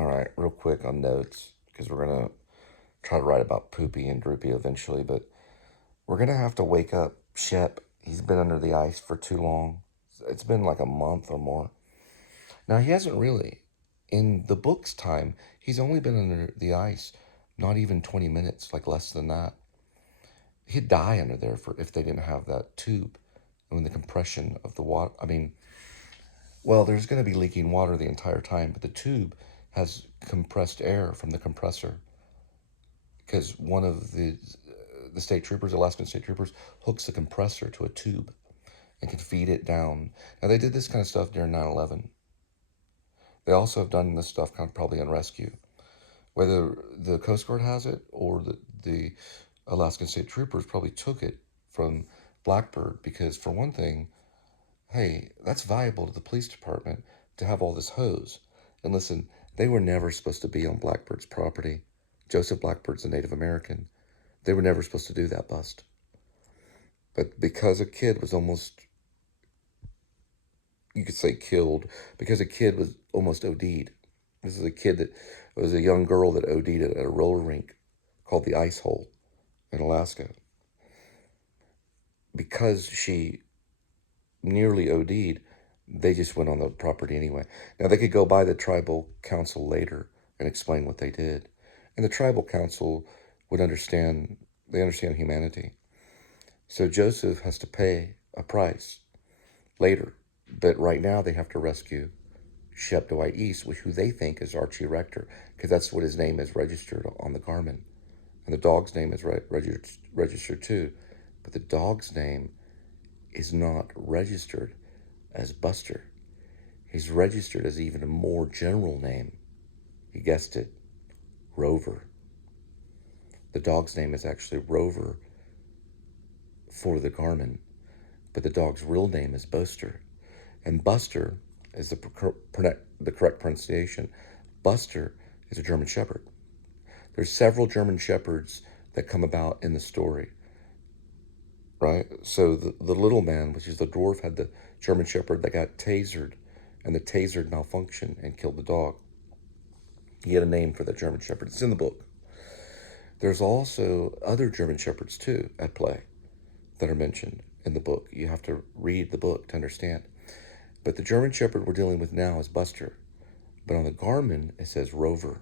All right, real quick on notes, because we're going to try to write about Poopy and Droopy eventually, but we're going to have to wake up Shep. He's been under the ice for too long. It's been like a month or more. Now, he hasn't really. In the book's time, he's only been under the ice not even 20 minutes, like less than that. He'd die under there for if they didn't have that tube. I mean, the compression of the water. I mean, well, there's going to be leaking water the entire time, but the tube has compressed air from the compressor because one of the state troopers, Alaskan state troopers, hooks a compressor to a tube and can feed it down. Now, they did this kind of stuff during 9/11. They also have done this stuff kind of probably on rescue. Whether the Coast Guard has it or the Alaskan state troopers probably took it from Blackbird because, for one thing, hey, that's valuable to the police department to have all this hose. And listen, they were never supposed to be on Blackbird's property. Joseph Blackbird's a Native American. They were never supposed to do that bust. But because a kid was almost, you could say killed, because a kid was almost OD'd. This is a kid that was a young girl that OD'd at a roller rink called the Ice Hole in Alaska. Because she nearly OD'd, they just went on the property anyway. Now, they could go by the tribal council later and explain what they did. And the tribal council would understand, they understand humanity. So Joseph has to pay a price later. But right now, they have to rescue Shep Dwight East, who they think is Archie Rector, because that's what his name is registered on the Garmin. And the dog's name is registered too. But the dog's name is not registered as Buster. He's registered as even a more general name. You guessed it, Rover. The dog's name is actually Rover for the Garmin, but the dog's real name is Buster. And Buster is the correct pronunciation. Buster is a German Shepherd. There's several German Shepherds that come about in the story. Right? So the little man, which is the dwarf, had the German Shepherd that got tasered, and the tasered malfunctioned and killed the dog. He had a name for the German Shepherd. It's in the book. There's also other German Shepherds, too, at play that are mentioned in the book. You have to read the book to understand. But the German Shepherd we're dealing with now is Buster. But on the Garmin, it says Rover,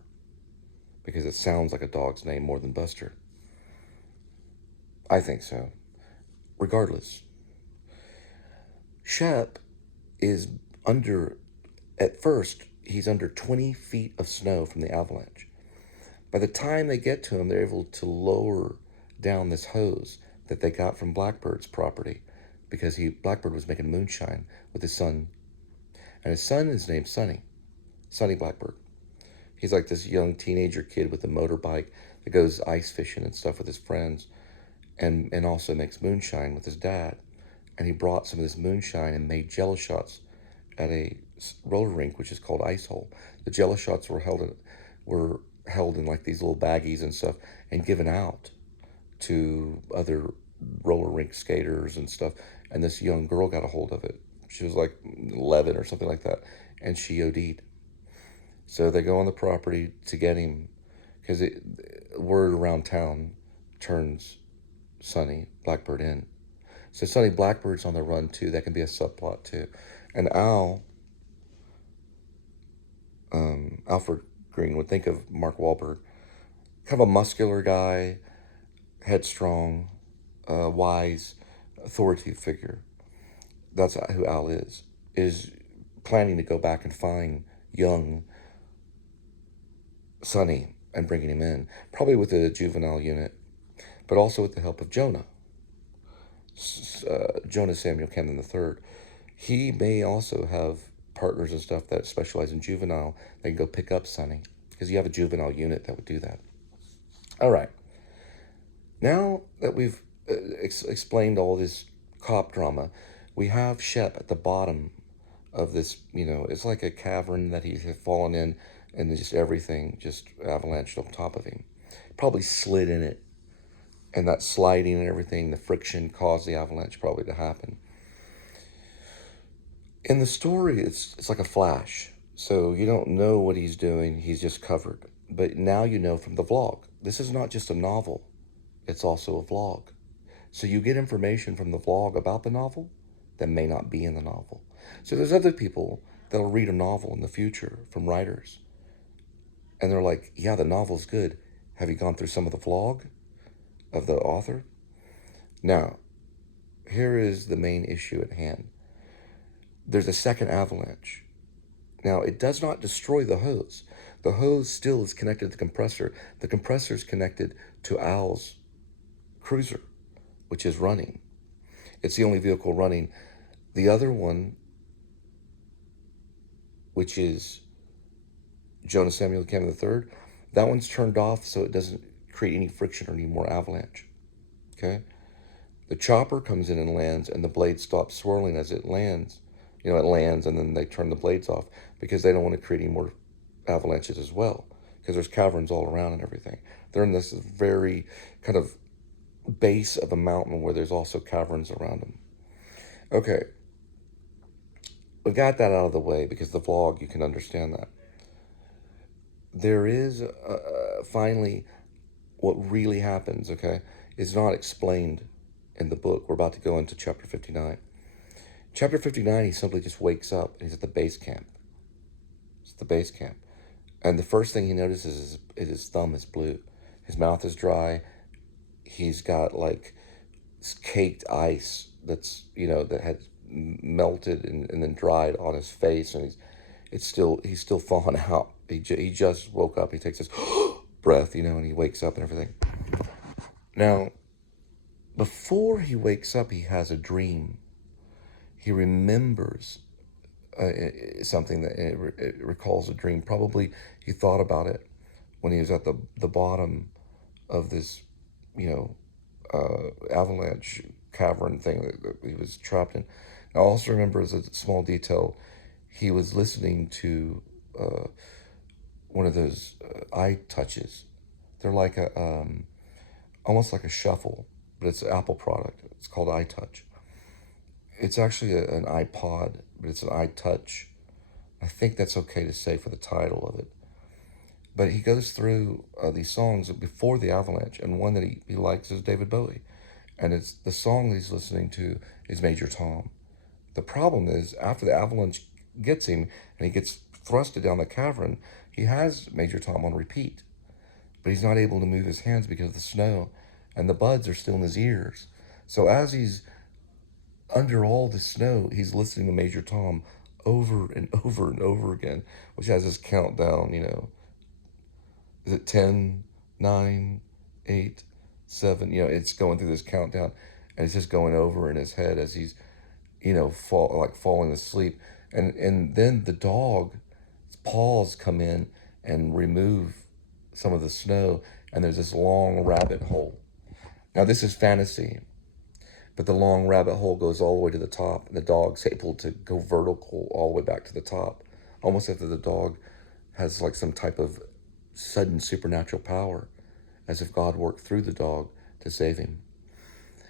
because it sounds like a dog's name more than Buster. I think so. Regardless, Shep is at first, he's under 20 feet of snow from the avalanche. By the time they get to him, they're able to lower down this hose that they got from Blackbird's property because Blackbird was making moonshine with his son. And his son is named Sonny Blackbird. He's like this young teenager kid with a motorbike that goes ice fishing and stuff with his friends. And also makes moonshine with his dad. And he brought some of this moonshine and made jello shots at a roller rink, which is called Ice Hole. The jello shots were held in like these little baggies and stuff and given out to other roller rink skaters and stuff. And this young girl got a hold of it. She was like 11 or something like that. And she OD'd. So they go on the property to get him because word around town turns Sonny Blackbird in. So Sonny Blackbird's on the run too. That can be a subplot too. And Alfred Greenwood, think of Mark Wahlberg, kind of a muscular guy, headstrong, wise, authoritative figure. That's who Al is planning to go back and find young Sonny and bringing him in, probably with a juvenile unit, but also with the help of Jonah Samuel Camden III. He may also have partners and stuff that specialize in juvenile. They can go pick up Sonny because you have a juvenile unit that would do that. All right. Now that we've explained all this cop drama, we have Shep at the bottom of this, it's like a cavern that he had fallen in, and just everything just avalanched on top of him. Probably slid in it. And that sliding and everything, the friction caused the avalanche probably to happen. In the story, it's like a flash. So you don't know what he's doing, he's just covered. But now you know from the vlog. This is not just a novel, it's also a vlog. So you get information from the vlog about the novel that may not be in the novel. So there's other people that'll read a novel in the future from writers, and they're like, yeah, the novel's good. Have you gone through some of the vlog of the author? Now, here is the main issue at hand. There's a second avalanche. Now, it does not destroy the hose. The hose still is connected to the compressor. The compressor is connected to Al's cruiser, which is running. It's the only vehicle running. The other one, which is Jonas Samuel Cannon III, that one's turned off so it doesn't create any friction or any more avalanche. Okay? The chopper comes in and lands, and the blade stops swirling as it lands. You know, it lands, and then they turn the blades off because they don't want to create any more avalanches as well, because there's caverns all around and everything. They're in this very kind of base of a mountain where there's also caverns around them. Okay, we got that out of the way because the vlog, you can understand that. There is finally what really happens, okay, is not explained in the book. We're about to go into chapter 59. Chapter 59, he simply just wakes up and he's at the base camp. It's the base camp. And the first thing he notices is his thumb is blue. His mouth is dry. He's got like caked ice that's, that had melted and then dried on his face. And he's still falling out. He just woke up. He takes this breath, and he wakes up and everything. Now, before he wakes up, he has a dream. He remembers something that it recalls a dream. Probably he thought about it when he was at the bottom of this, avalanche cavern thing that he was trapped in. I also remember, as a small detail, he was listening to one of those eye touches. They're like almost like a shuffle, but it's an Apple product. It's called iTouch. It's actually an iPod, but it's an iTouch. I think that's okay to say for the title of it. But he goes through these songs before the avalanche, and one that he likes is David Bowie. And it's the song he's listening to is Major Tom. The problem is, after the avalanche gets him and he gets thrusted down the cavern, he has Major Tom on repeat. But he's not able to move his hands because of the snow, and the buds are still in his ears. So as he's under all the snow, he's listening to Major Tom over and over and over again, which has this countdown, is it 10, 9, 8, 7? It's going through this countdown, and it's just going over in his head as he's, falling asleep. And then the dog's paws come in and remove some of the snow, and there's this long rabbit hole. Now, this is fantasy, but the long rabbit hole goes all the way to the top, and the dog's able to go vertical all the way back to the top, almost as if the dog has like some type of sudden supernatural power, as if God worked through the dog to save him.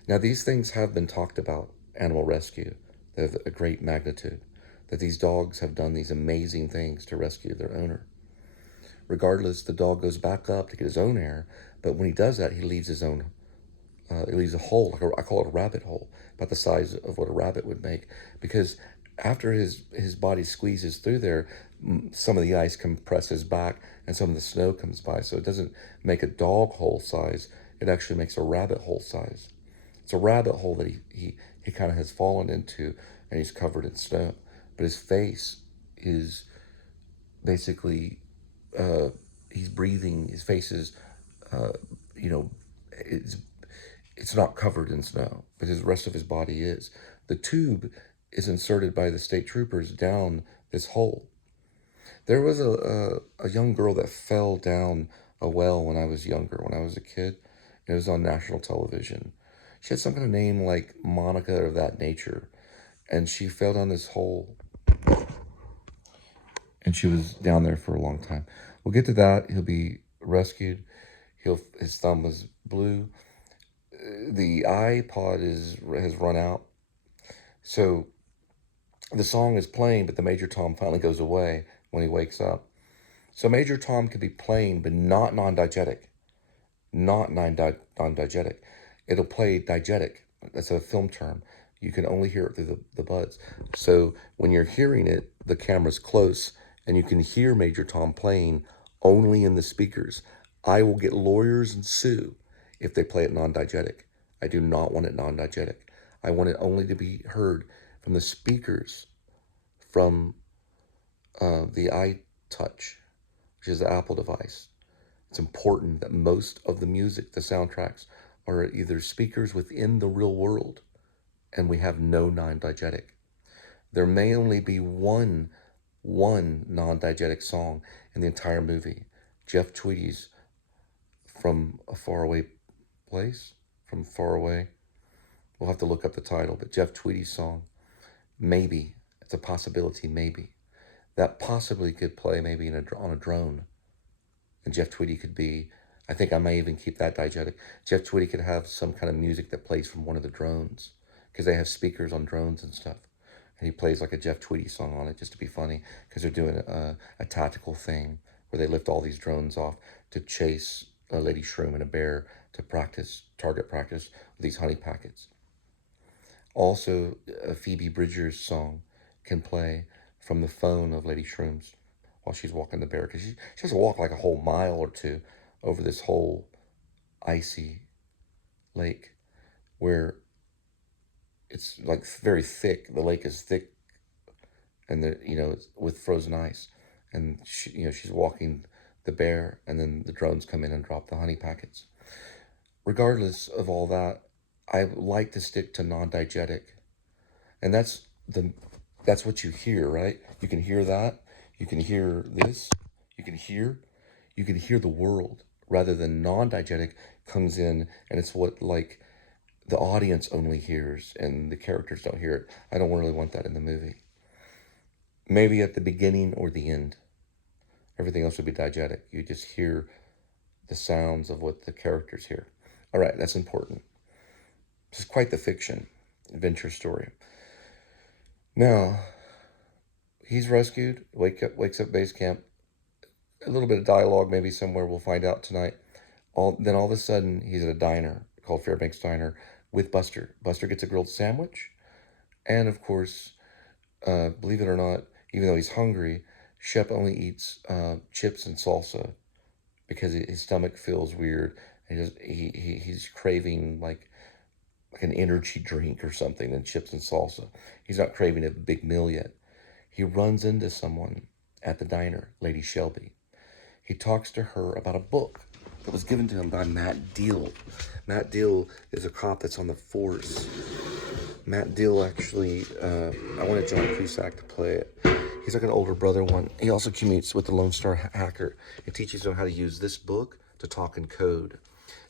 Now, these things have been talked about, animal rescue. They have a great magnitude, that these dogs have done these amazing things to rescue their owner. Regardless, the dog goes back up to get his own air, but when he does that, he leaves his own it leaves a hole, I call it a rabbit hole, about the size of what a rabbit would make, because after his body squeezes through there, some of the ice compresses back and some of the snow comes by, so it doesn't make a dog hole size, it actually makes a rabbit hole size. It's a rabbit hole that he kind of has fallen into, and he's covered in snow, but his face is basically, he's breathing, his face is, it's not covered in snow, but the rest of his body is. The tube is inserted by the state troopers down this hole. There was a young girl that fell down a well when I was younger, when I was a kid. It was on national television. She had some kind of name like Monica or of that nature, and she fell down this hole, and she was down there for a long time. We'll get to that. He'll be rescued. His thumb was blue. The iPod has run out, so the song is playing, but the Major Tom finally goes away, when he wakes up. So Major Tom could be playing, but not non-diegetic. Not non-diegetic. It'll play diegetic. That's a film term. You can only hear it through the buds. So when you're hearing it, the camera's close, and you can hear Major Tom playing only in the speakers. I will get lawyers and sue if they play it non-diegetic. I do not want it non-diegetic. I want it only to be heard from the speakers from the iTouch, which is the Apple device. It's important that most of the music, the soundtracks, are either speakers within the real world, and we have no non-diegetic. There may only be one non-diegetic song in the entire movie. Jeff Tweedy's From a Faraway Place? From Far Away? We'll have to look up the title, but Jeff Tweedy's song, maybe. It's a possibility, maybe. That possibly could play maybe on a drone. And Jeff Tweedy could be, I think I may even keep that diegetic. Jeff Tweedy could have some kind of music that plays from one of the drones, because they have speakers on drones and stuff. And he plays like a Jeff Tweedy song on it just to be funny, because they're doing a tactical thing where they lift all these drones off to chase a lady shroom and a bear to target practice with these honey packets. Also, a Phoebe Bridgers song can play from the phone of Lady Shrooms while she's walking the bear, because she has to walk like a whole mile or two over this whole icy lake where it's like very thick. The lake is thick, and it's with frozen ice, and she's walking the bear, and then the drones come in and drop the honey packets. Regardless of all that, I like to stick to non-diegetic, and that's what you hear, right? You can hear that. You can hear this. You can hear the world, rather than non-diegetic comes in and it's what like the audience only hears and the characters don't hear it. I don't really want that in the movie. Maybe at the beginning or the end. Everything else would be diegetic. You just hear the sounds of what the characters hear. All right, that's important. This is quite the fiction, adventure story. Now, he's rescued, wakes up base camp. A little bit of dialogue maybe somewhere, we'll find out tonight. Then all of a sudden, he's at a diner called Fairbanks Diner with Buster. Buster gets a grilled sandwich. And of course, believe it or not, even though he's hungry, Shep only eats chips and salsa because his stomach feels weird. And he's craving like an energy drink or something, and chips and salsa. He's not craving a big meal yet. He runs into someone at the diner, Lady Shelby. He talks to her about a book that was given to him by Matt Deal. Matt Deal is a cop that's on the force. Matt Deal actually, I wanted John Cusack to play it. He's like an older brother one. He also commutes with the Lone Star Hacker and teaches him how to use this book to talk in code.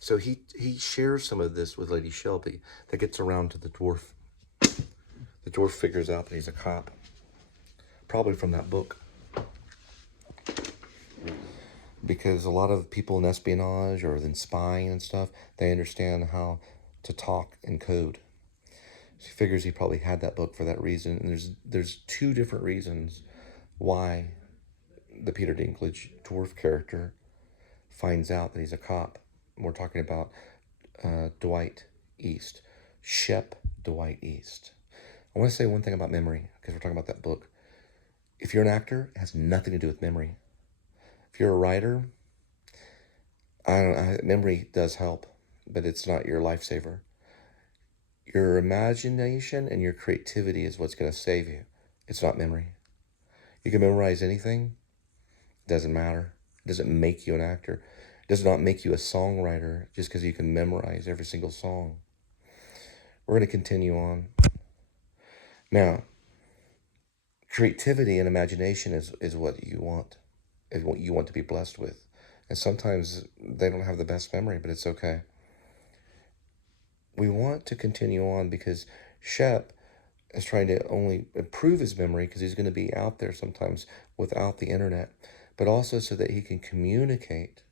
So he shares some of this with Lady Shelby. That gets around to the dwarf. The dwarf figures out that he's a cop. Probably from that book. Because a lot of people in espionage or in spying and stuff, they understand how to talk in code. So he figures he probably had that book for that reason. And there's two different reasons why the Peter Dinklage dwarf character finds out that he's a cop. We're talking about Dwight East. Shep Dwight East. I want to say one thing about memory, because we're talking about that book. If you're an actor, it has nothing to do with memory. If you're a writer, memory does help, but it's not your lifesaver. Your imagination and your creativity is what's going to save you. It's not memory. You can memorize anything. It doesn't matter. It doesn't make you an actor. It does not make you a songwriter just because you can memorize every single song. We're going to continue on. Now, creativity and imagination is what you want. Is what you want to be blessed with. And sometimes they don't have the best memory, but it's okay. We want to continue on because Shep is trying to only improve his memory because he's going to be out there sometimes without the internet, but also so that he can communicate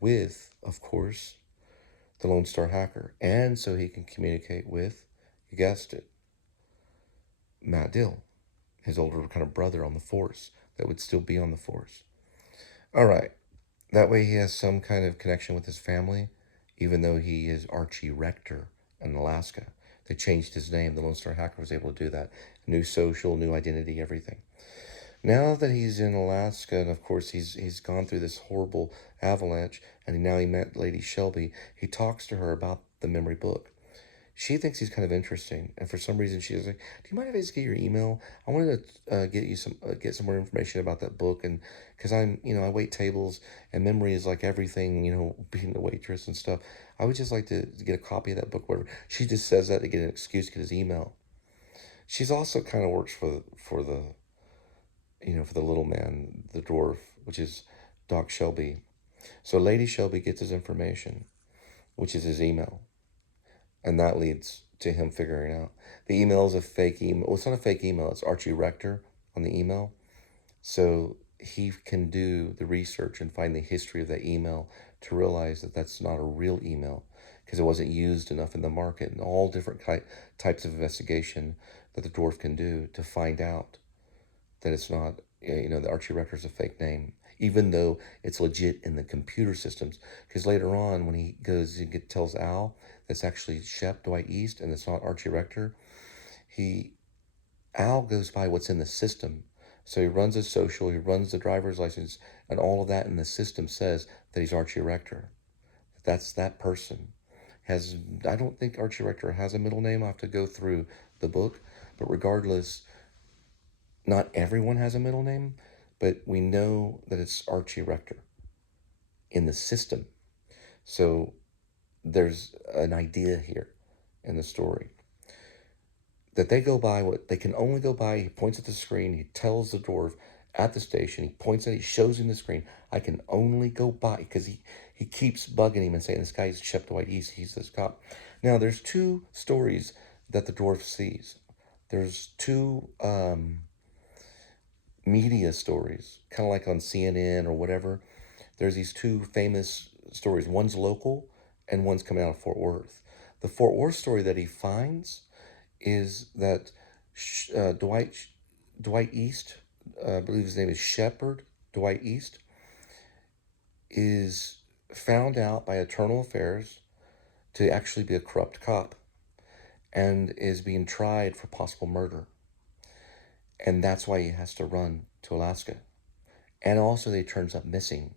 with, of course, the Lone Star Hacker, and so he can communicate with, you guessed it, Matt Dill, his older kind of brother on the force, that would still be on the force. All right. That way he has some kind of connection with his family, even though he is Archie Rector in Alaska. They changed his name. The Lone Star Hacker was able to do that. New social, new identity, everything. Now that he's in Alaska, and of course he's gone through this horrible avalanche, and now he met Lady Shelby, he talks to her about the memory book. She thinks he's kind of interesting, and for some reason she's like, "Do you mind if I just get your email? I wanted to get some more information about that book, and because I wait tables, and memory is like everything, being a waitress and stuff. I would just like to get a copy of that book, whatever." She just says that to get an excuse to get his email. She's also kind of works for the little man, the dwarf, which is Doc Shelby. So Lady Shelby gets his information, which is his email. And that leads to him figuring out the email is a fake email. Well, it's not a fake email. It's Archie Rector on the email. So he can do the research and find the history of that email to realize that that's not a real email because it wasn't used enough in the market, and all different types of investigation that the dwarf can do to find out that it's not, the Archie Rector is a fake name, even though it's legit in the computer systems. Because later on, when he goes and tells Al that's actually Shep Dwight East and it's not Archie Rector, Al goes by what's in the system. So he runs his social, he runs the driver's license, and all of that in the system says that he's Archie Rector. That's that person. I don't think Archie Rector has a middle name. I have to go through the book, but regardless, not everyone has a middle name, but we know that it's Archie Rector in the system. So there's an idea here in the story that they go by what they can only go by. He points at the screen. He tells the dwarf at the station. He points at it. He shows him the screen. I can only go by because he keeps bugging him and saying this guy's Shep Dwight East. He's this cop. Now there's two stories that the dwarf sees. There's two media stories, kind of like on CNN or whatever. There's these two famous stories. One's local and one's coming out of Fort Worth. The Fort Worth story that he finds is that Dwight East, I believe his name is Shepard Dwight East, is found out by Internal Affairs to actually be a corrupt cop and is being tried for possible murder. And that's why he has to run to Alaska. And also, he turns up missing.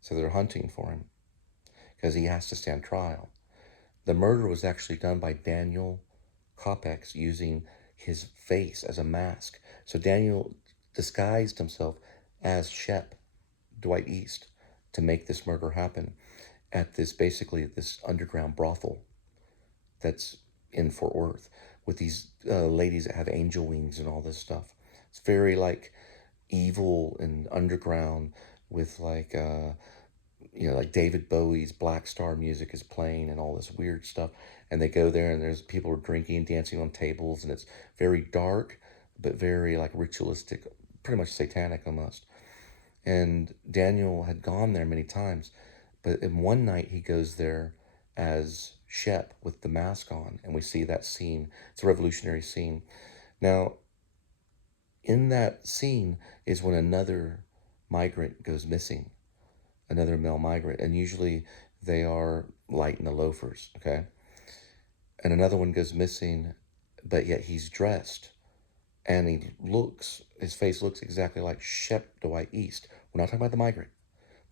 So they're hunting for him because he has to stand trial. The murder was actually done by Daniel Kopex using his face as a mask. So Daniel disguised himself as Shep Dwight East to make this murder happen at this underground brothel that's in Fort Worth with these ladies that have angel wings and all this stuff. It's very like evil and underground with like David Bowie's Black Star music is playing and all this weird stuff. And they go there and there's people are drinking, dancing on tables, and it's very dark, but very like ritualistic, pretty much satanic almost. And Daniel had gone there many times, but in one night he goes there as Shep with the mask on, and we see that scene. It's a revolutionary scene. Now, in that scene is when another migrant goes missing, another male migrant, and usually they are light in the loafers, okay? And another one goes missing, but yet he's dressed, and his face looks exactly like Shep Dwight East. We're not talking about the migrant.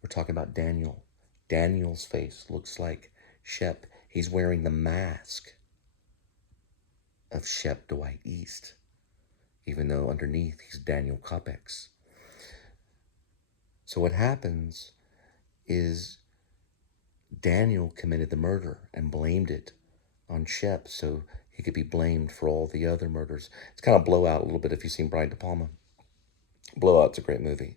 We're talking about Daniel. Daniel's face looks like Shep. He's wearing the mask of Shep Dwight East, even though underneath he's Daniel Kopex. So what happens is Daniel committed the murder and blamed it on Shep so he could be blamed for all the other murders. It's kind of Blowout a little bit if you've seen Brian De Palma. Blowout's a great movie.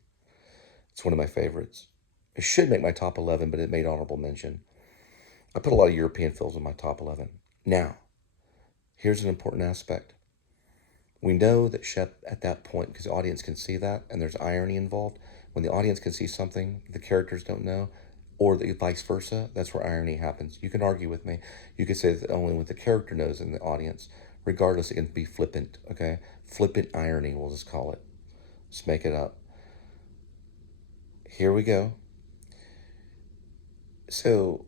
It's one of my favorites. It should make my top 11, but it made honorable mention. I put a lot of European films in my top 11. Now, here's an important aspect. We know that Shep at that point, because the audience can see that, and there's irony involved. When the audience can see something the characters don't know, or the vice versa, that's where irony happens. You can argue with me. You could say that only what the character knows in the audience. Regardless, it can be flippant, okay? Flippant irony, we'll just call it. Let's make it up. Here we go. So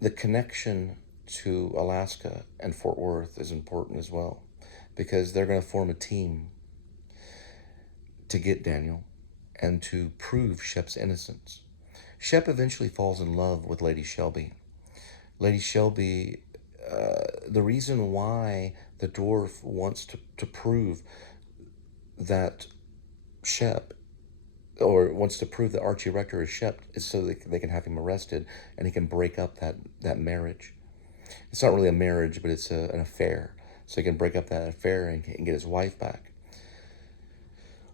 the connection to Alaska and Fort Worth is important as well, because they're going to form a team to get Daniel and to prove Shep's innocence. Shep eventually falls in love with Lady Shelby. Lady Shelby, the reason why the dwarf wants to prove that Shep, or wants to prove that Archie Rector is Shep, is so they can have him arrested and he can break up that marriage. It's not really a marriage, but it's an affair. So he can break up that affair and get his wife back.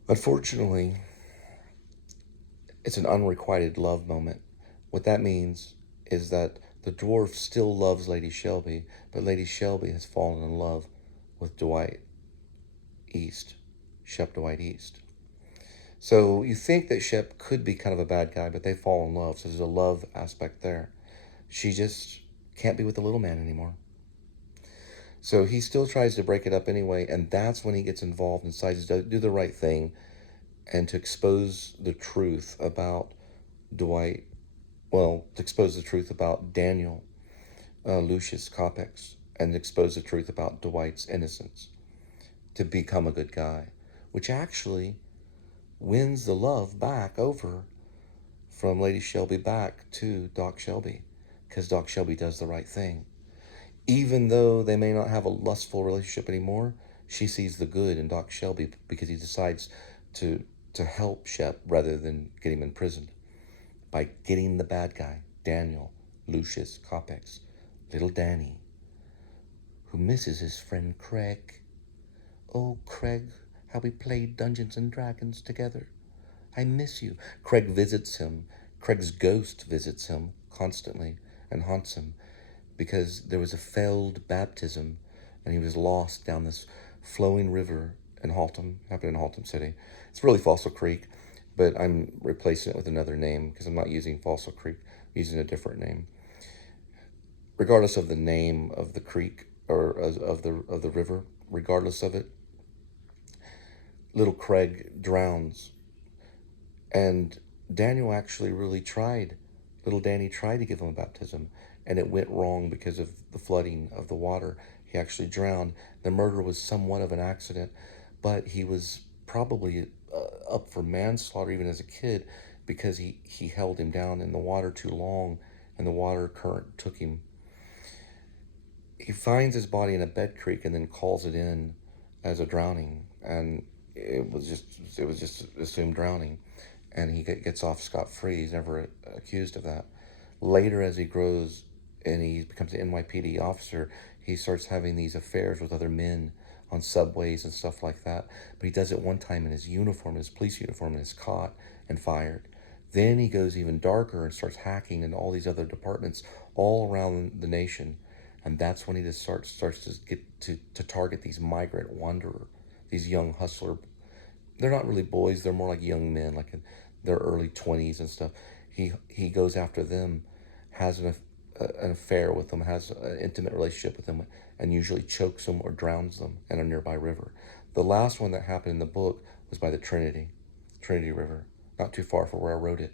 Unfortunately, it's an unrequited love moment. What that means is that the dwarf still loves Lady Shelby, but Lady Shelby has fallen in love with Dwight East, Shep Dwight East. So you think that Shep could be kind of a bad guy, but they fall in love. So there's a love aspect there. She just can't be with the little man anymore. So he still tries to break it up anyway, and that's when he gets involved and decides to do the right thing and to expose the truth about Dwight. Well, to expose the truth about Daniel Lucius Copex and expose the truth about Dwight's innocence to become a good guy, which actually wins the love back over from Lady Shelby back to Doc Shelby, because Doc Shelby does the right thing. Even though they may not have a lustful relationship anymore, she sees the good in Doc Shelby because he decides to help Shep rather than get him imprisoned by getting the bad guy, Daniel Lucius Copex, little Danny, who misses his friend Craig. Oh, Craig, how we played Dungeons and Dragons together. I miss you. Craig visits him. Craig's ghost visits him constantly and haunts him because there was a failed baptism and he was lost down this flowing river in Haltom, happened in Haltom City. It's really Fossil Creek, but I'm replacing it with another name because I'm not using Fossil Creek, I'm using a different name. Regardless of the name of the creek or of the river, regardless of it, little Craig drowns. And Daniel actually really tried. Little Danny tried to give him a baptism, and it went wrong because of the flooding of the water. He actually drowned. The murder was somewhat of an accident, but he was probably up for manslaughter even as a kid because he held him down in the water too long, and the water current took him. He finds his body in a bed creek and then calls it in as a drowning, and it was just assumed drowning, and he gets off scot-free. He's never accused of that. Later, as he grows and he becomes an NYPD officer, he starts having these affairs with other men on subways and stuff like that. But he does it one time in his uniform, his police uniform, and is caught and fired. Then he goes even darker and starts hacking in all these other departments all around the nation. And that's when he just starts to get to target these migrant wanderer, these young hustler. They're not really boys, they're more like young men, like in their early 20s and stuff. He goes after them, has an affair with them, has an intimate relationship with them, and usually chokes them or drowns them in a nearby river. The last one that happened in the book was by the Trinity River, not too far from where I wrote it.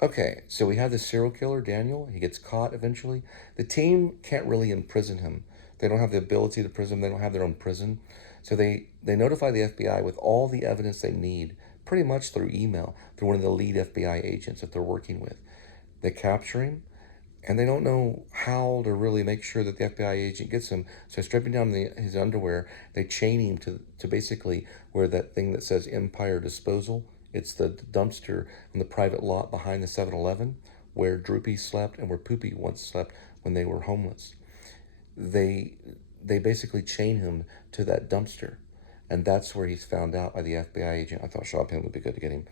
Okay, so we have the serial killer, Daniel. He gets caught eventually. The team can't really imprison him. They don't have the ability to prison him. They don't have their own prison. So they notify the FBI with all the evidence they need, pretty much through email, through one of the lead FBI agents that they're working with. They capture him, and they don't know how to really make sure that the FBI agent gets him. So stripping down his underwear, they chain him to basically where that thing that says Empire Disposal. It's the dumpster in the private lot behind the 7-Eleven where Droopy slept and where Poopy once slept when they were homeless. They they basically chain him to that dumpster, and that's where he's found out by the FBI agent. I thought Sean Penn would be good to get him.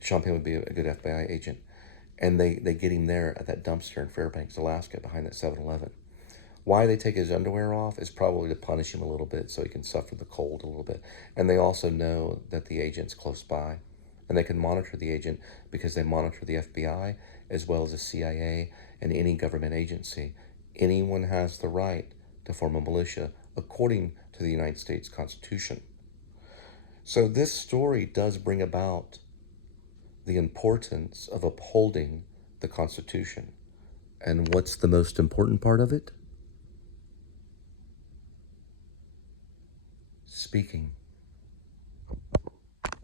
Sean Penn would be a good FBI agent. And they get him there at that dumpster in Fairbanks, Alaska, behind that 7-Eleven. Why they take his underwear off is probably to punish him a little bit so he can suffer the cold a little bit. And they also know that the agent's close by. And they can monitor the agent because they monitor the FBI as well as the CIA and any government agency. Anyone has the right to form a militia according to the United States Constitution. So this story does bring about the importance of upholding the Constitution. And what's the most important part of it? Speaking.